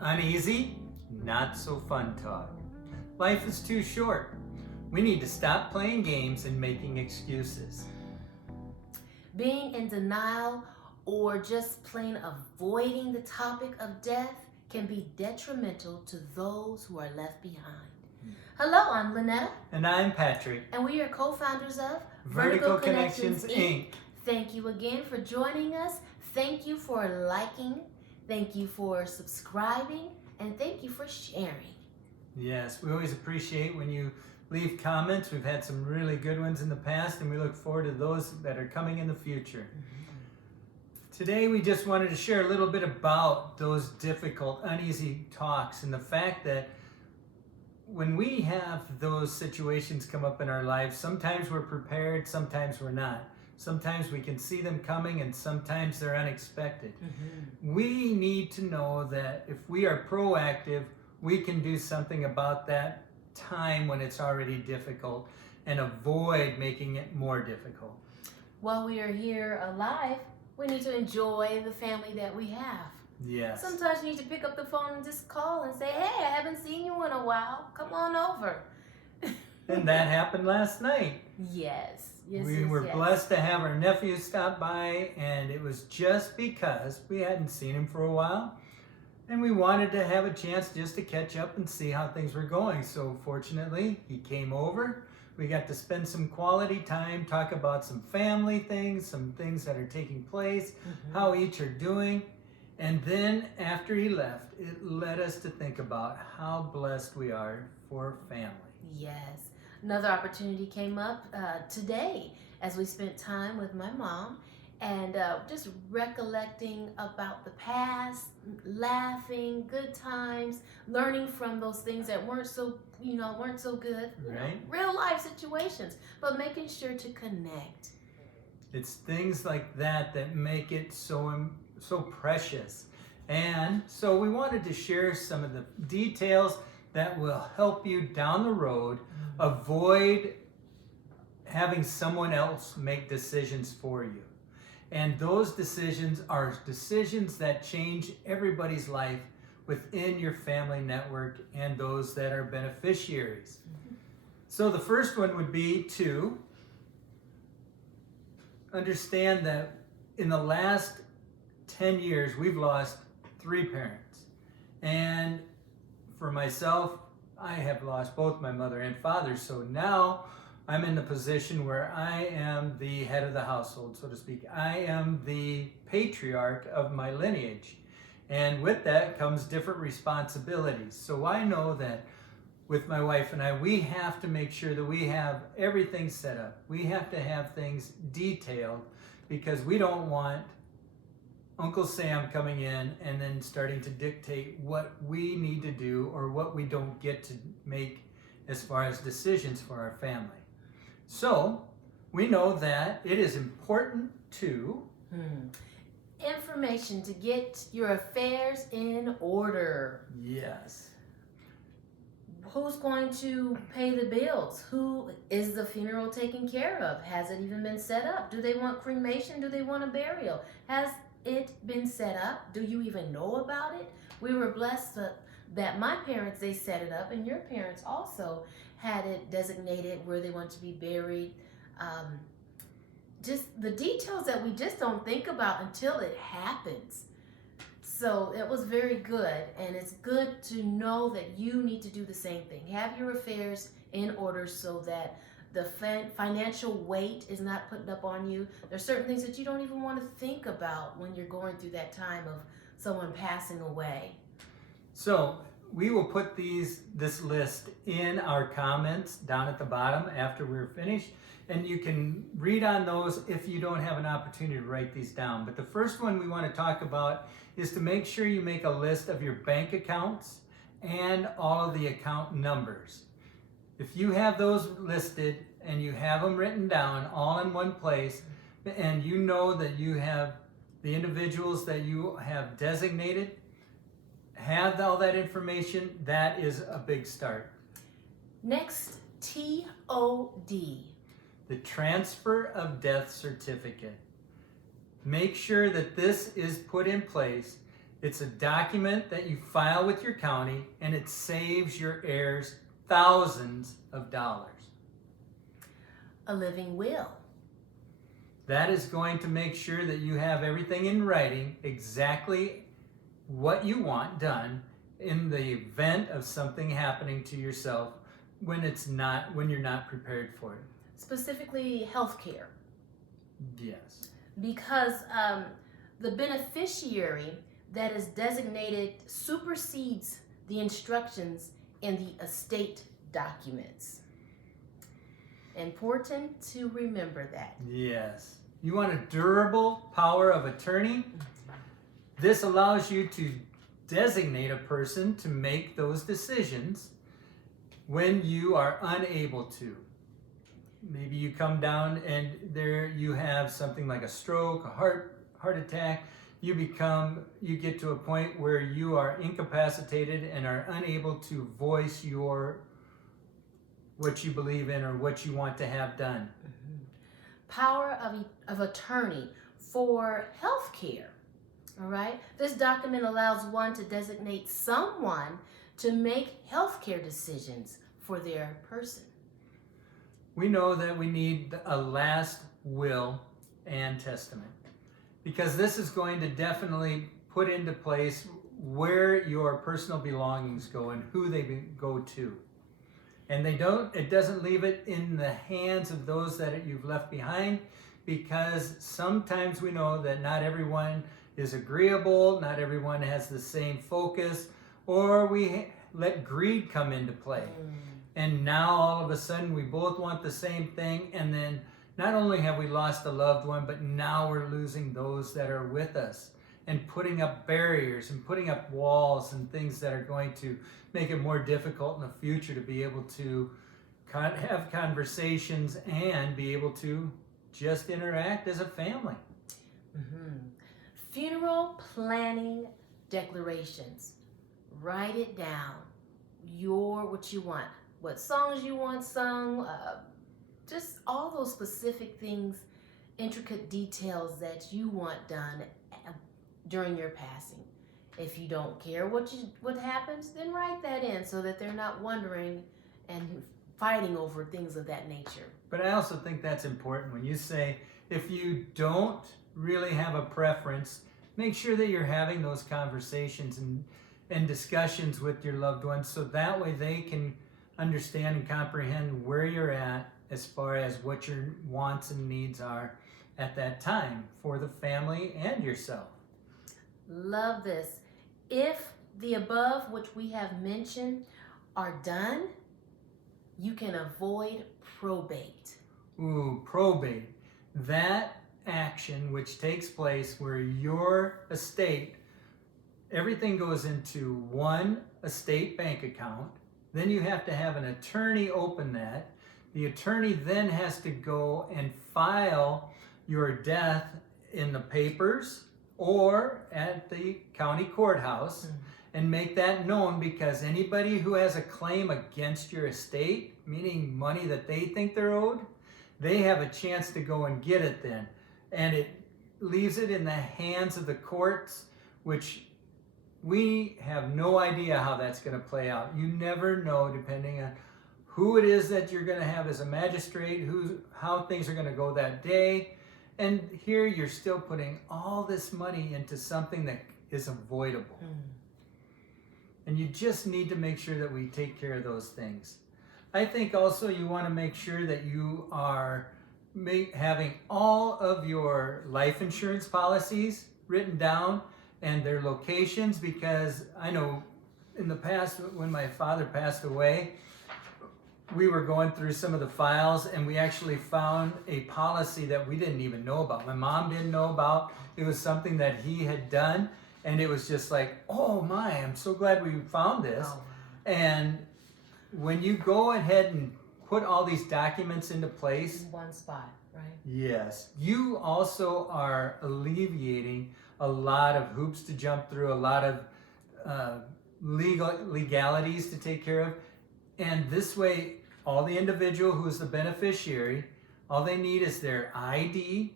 Uneasy, not so fun talk. Life is too short. We need to stop playing games and making excuses. Being in denial or just plain avoiding the topic of death can be detrimental to those who are left behind. Hello, I'm Linnetta. And I'm Patrick. And we are co-founders of Vertical Connections Inc. Thank you again for joining us. Thank you for liking. Thank you for subscribing. And thank you for sharing. Yes, we always appreciate when you leave comments. We've had some really good ones in the past, and we look forward to those that are coming in the future. Today, we just wanted to share a little bit about those difficult, uneasy talks and the fact that when we have those situations come up in our lives, sometimes we're prepared, sometimes we're not. Sometimes we can see them coming, and sometimes they're unexpected. We need to know that if we are proactive, we can do something about that time when it's already difficult and avoid making it more difficult. While we are here alive, we need to enjoy the family that we have. Yes. Sometimes you need to pick up the phone and just call and say, hey, I haven't seen you in a while. Come on over. And that happened last night. Yes. We were blessed to have our nephew stop by, and it was just because we hadn't seen him for a while, and we wanted to have a chance just to catch up and see how things were going. So fortunately, he came over. We got to spend some quality time, talk about some family things, some things that are taking place, how each are doing. And then after he left, it led us to think about how blessed we are for family. Yes. Another opportunity came up today as we spent time with my mom and just recollecting about the past, laughing, good times, learning from those things that weren't so good, Right? Real life situations, but making sure to connect. It's things like that that make it so precious. And so we wanted to share some of the details that will help you down the road avoid having someone else make decisions for you. And those decisions are decisions that change everybody's life within your family network and those that are beneficiaries. So the first one would be to understand that in the last 10 years, we've lost 3 parents. And for myself, I have lost both my mother and father. So now I'm in the position where I am the head of the household, so to speak. I am the patriarch of my lineage. And with that comes different responsibilities. So I know that with my wife and I, we have to make sure that we have everything set up. We have to have things detailed because we don't want Uncle Sam coming in and then starting to dictate what we need to do or what we don't get to make as far as decisions for our family. So we know that it is important to Information to get your affairs in order. Yes. Who's going to pay the bills? Who is the funeral taken care of? Has it even been set up? Do they want cremation? Do they want a burial? Has it been set up? Do you even know about it? We were blessed that my parents, they set it up, and your parents also had it designated where they want to be buried. Just the details that we just don't think about until it happens. So it was very good, and it's good to know that you need to do the same thing. Have your affairs in order so that the financial weight is not put up on you. There's certain things that you don't even want to think about when you're going through that time of someone passing away. So we will put this list in our comments down at the bottom after we're finished, and you can read on those if you don't have an opportunity to write these down. But the first one we want to talk about is to make sure you make a list of your bank accounts and all of the account numbers. If you have those listed and you have them written down all in one place, and you know that you have the individuals that you have designated, have all that information, that is a big start. Next, TOD. The transfer of death certificate. Make sure that this is put in place It's a document that you file with your county, and it saves your heirs thousands of dollars. A living will. That is going to make sure that you have everything in writing, exactly what you want done in the event of something happening to yourself when you're not prepared for it. Specifically, healthcare. Yes. Because the beneficiary that is designated supersedes the instructions in the estate documents. Important to remember that. Yes. You want a durable power of attorney? This allows you to designate a person to make those decisions when you are unable to. Maybe you come down and there you have something like a stroke, a heart attack. You get to a point where you are incapacitated and are unable to voice what you believe in or what you want to have done. Power of attorney for health care. All right. This document allows one to designate someone to make health care decisions for their person. We know that we need a last will and testament, because this is going to definitely put into place where your personal belongings go and who they go to. And it doesn't leave it in the hands of those that you've left behind, because sometimes we know that not everyone is agreeable, not everyone has the same focus, or we let greed come into play. And now all of a sudden we both want the same thing, and then not only have we lost a loved one, but now we're losing those that are with us, and putting up barriers and putting up walls and things that are going to make it more difficult in the future to be able to have conversations and be able to just interact as a family. Funeral planning declarations. Write it down. What you want. What songs you want sung. Just all those specific things, intricate details that you want done during your passing. If you don't care what happens, then write that in so that they're not wondering and fighting over things of that nature. But I also think that's important when you say, if you don't really have a preference, make sure that you're having those conversations and discussions with your loved ones, so that way they can understand and comprehend where you're at as far as what your wants and needs are at that time for the family and yourself. Love this. If the above, which we have mentioned, are done, you can avoid probate. Ooh, probate. That action which takes place where your estate, everything goes into one estate bank account. Then you have to have an attorney open that. The attorney then has to go and file your death in the papers or at the county courthouse and make that known, because anybody who has a claim against your estate, meaning money that they think they're owed, they have a chance to go and get it then. And it leaves it in the hands of the courts, which we have no idea how that's going to play out. You never know, depending on who it is that you're going to have as a magistrate, how things are going to go that day. And here you're still putting all this money into something that is avoidable. And you just need to make sure that we take care of those things. I think also you want to make sure that you are having all of your life insurance policies written down and their locations, because I know in the past when my father passed away, we were going through some of the files and we actually found a policy that we didn't even know about. My mom didn't know about. It was something that he had done, and it was just like, oh my, I'm so glad we found this. Oh. And when you go ahead and put all these documents into place In one spot, right? Yes. You also are alleviating a lot of hoops to jump through, a lot of legalities to take care of. And this way, all the individual who is the beneficiary, all they need is their ID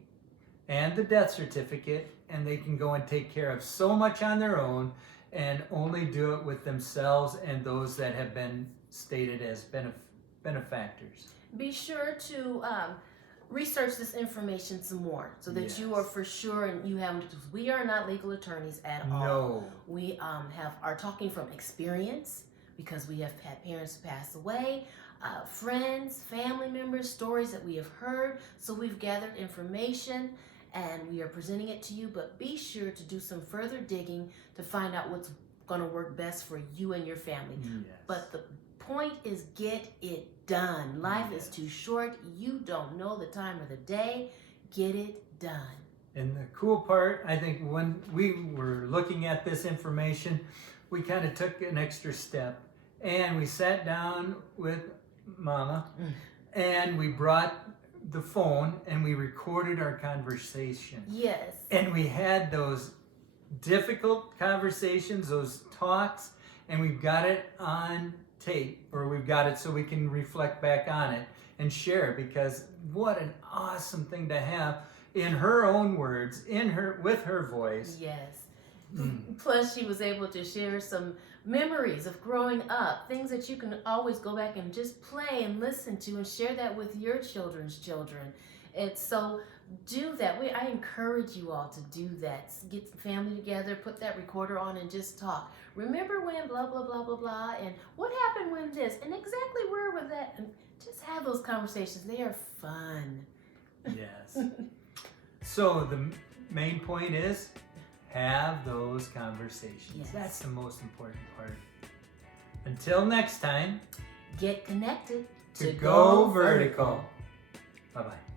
and the death certificate, and they can go and take care of so much on their own and only do it with themselves and those that have been stated as benefactors. Be sure to research this information some more so that you are for sure, and you have, we are not legal attorneys at all. No. We are talking from experience because we have had parents pass away, friends, family members, stories that we have heard. So we've gathered information and we are presenting it to you, but be sure to do some further digging to find out what's going to work best for you and your family. Yes. But the point is, get it done. Life is too short. You don't know the time of the day. Get it done. And the cool part, I think, when we were looking at this information, we kind of took an extra step and we sat down with Mama and we brought the phone and we recorded our conversation. Yes. And we had those difficult conversations, those talks, and we've got it on tape, or we've got it so we can reflect back on it and share, because what an awesome thing to have in her own words, with her voice. Yes. Plus, she was able to share some memories of growing up, things that you can always go back and just play and listen to and share that with your children's children. And so do that. I encourage you all to do that. Get some family together, put that recorder on and just talk. Remember when blah, blah, blah, blah, blah, and what happened when this, and exactly where was that? And just have those conversations. They are fun. Yes. So the main point is, have those conversations. Yes. That's the most important part. Until next time, get connected to go vertical. Bye-bye.